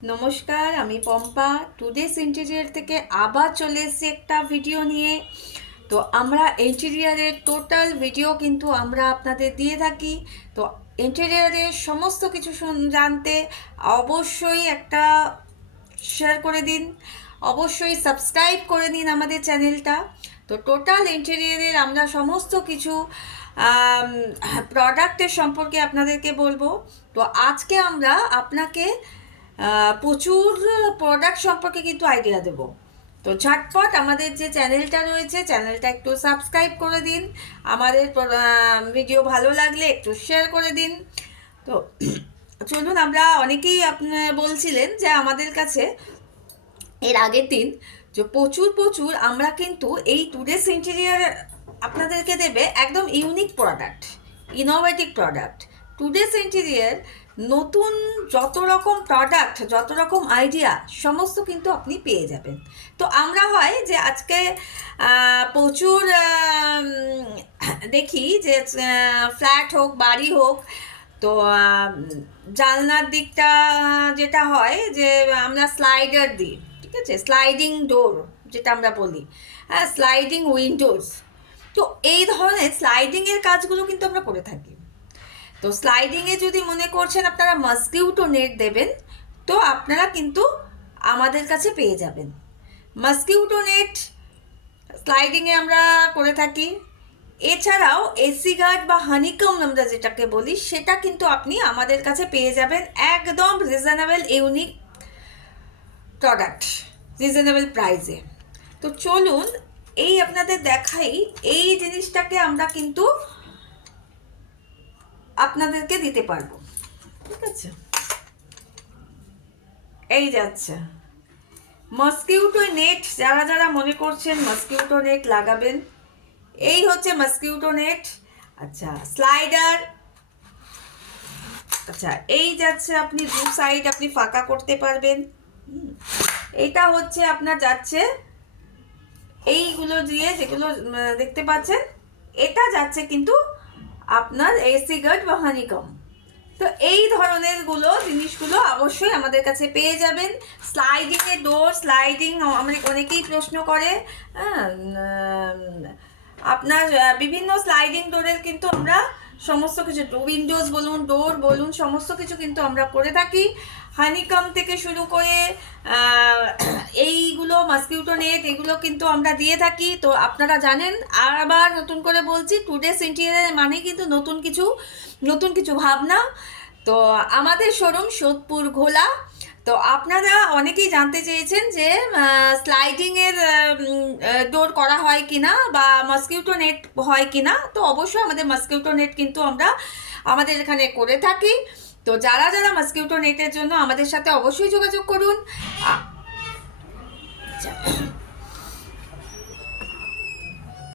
নমস্কার, আমি Pampa. Today's interior থেকে আবার চলে এসেছি একটা ভিডিও নিয়ে। তো আমরা ইন্টেরিয়ারের টোটাল ভিডিও কিন্তু আমরা আপনাদের দিয়ে থাকি। তো ইন্টেরিয়ারের সমস্ত কিছু জানতে অবশ্যই একটা শেয়ার করে দিন, অবশ্যই সাবস্ক্রাইব করে নিন আমাদের চ্যানেলটা। তো টোটাল ইন্টেরিয়ারের আমরা সমস্ত কিছু প্রোডাক্টের সম্পর্কে আপনাদেরকে বলবো। তো আজকে আমরা আপনাকে প্রচুর প্রোডাক্ট সম্পর্কে কিন্তু আইডিয়া দেবো। তো ঝটপট আমাদের যে চ্যানেলটা রয়েছে, চ্যানেলটা একটু সাবস্ক্রাইব করে দিন। আমাদের ভিডিও ভালো লাগলে একটু শেয়ার করে দিন। তো চলুন, আমরা অনেকেই বলছিলেন যে আমাদের কাছে এর আগের দিন যে প্রচুর আমরা কিন্তু এই টুডেস ইন্টেরিয়ার আপনাদেরকে দেবে একদম unique product, innovative product. Today's interior নতুন যত রকম প্রোডাক্ট, যত রকম আইডিয়া সমস্ত কিন্তু আপনি পেয়ে যাবেন। তো আমরা হয় যে আজকে প্রচুর দেখি যে ফ্ল্যাট হোক, বাড়ি হোক, তো জানলার দিকটা যেটা হয় যে আমরা স্লাইডার দিই, ঠিক আছে, স্লাইডিং ডোর যেটা আমরা বলি, হ্যাঁ, স্লাইডিং উইন্ডোজ। তো এই ধরনের স্লাইডিংয়ের কাজগুলো কিন্তু আমরা করে থাকি। তো স্লাইডিংয়ে যদি মনে করছেন আপনারা মসকিউটো নেট দেবেন, তো আপনারা কিন্তু আমাদের কাছে পেয়ে যাবেন। মসকিউটো নেট স্লাইডিংয়ে আমরা করে থাকি। এছাড়াও এসি গার্ড বা হানিকম আমরা যেটাকে বলি, সেটা কিন্তু আপনি আমাদের কাছে পেয়ে যাবেন একদম রিজনেবল ইউনিক প্রোডাক্ট, রিজনেবল প্রাইসে। তো চলুন এই আপনাদের দেখাই, এই জিনিসটাকে আমরা কিন্তু আপনাদেরকে দিতে পারবো, ঠিক আছে। এই যাচ্ছে মসকিউটো নেট। যারা যারা মনে করছেন মসকিউটো নেট লাগাবেন, এই হচ্ছে মসকিউটো নেট। আচ্ছা, স্লাইডার। আচ্ছা, এই যাচ্ছে, আপনি দু সাইড আপনি ফাঁকা করতে পারবেন। এইটা হচ্ছে আপনার যাচ্ছে এইগুলো দিয়ে, যেগুলো দেখতে পাচ্ছেন, এটা যাচ্ছে কিন্তু আপনার এসি গার্ড বা হানিকম। তো এই ধরনের জিনিসগুলো অবশ্যই আমাদের কাছে পেয়ে যাবেন। স্লাইডিংয়ে ডোর, স্লাইডিং আমরা অনেকেই প্রশ্ন করে, হ্যাঁ, আপনার বিভিন্ন স্লাইডিং ডোরের কিন্তু আমরা সমস্ত কিছু, উইন্ডোজ বলুন, ডোর বলুন, সমস্ত কিছু কিন্তু আমরা করে থাকি। হানিকম থেকে শুরু করে এইগুলো মসকিউটো নেট, এগুলো কিন্তু আমরা দিয়ে থাকি। তো আপনারা জানেন, আর আবার নতুন করে বলছি, টুডেস ইন্টেরিয়ার মানে কিন্তু নতুন কিছু ভাবনা। তো আমাদের শোরুম সোদপুর ঘোলা। তো আপনারা অনেকেই জানতে চেয়েছেন যে স্লাইডিংয়ের ডোর করা হয় কিনা বা মসকিউটো নেট হয় কিনা। তো অবশ্যই আমাদের মসকিউটো নেট কিন্তু আমরা আমাদের এখানে করে থাকি। তো যারা যারা মসকিউটো নেটের জন্য আমাদের সাথে অবশ্যই যোগাযোগ করুন। আচ্ছা,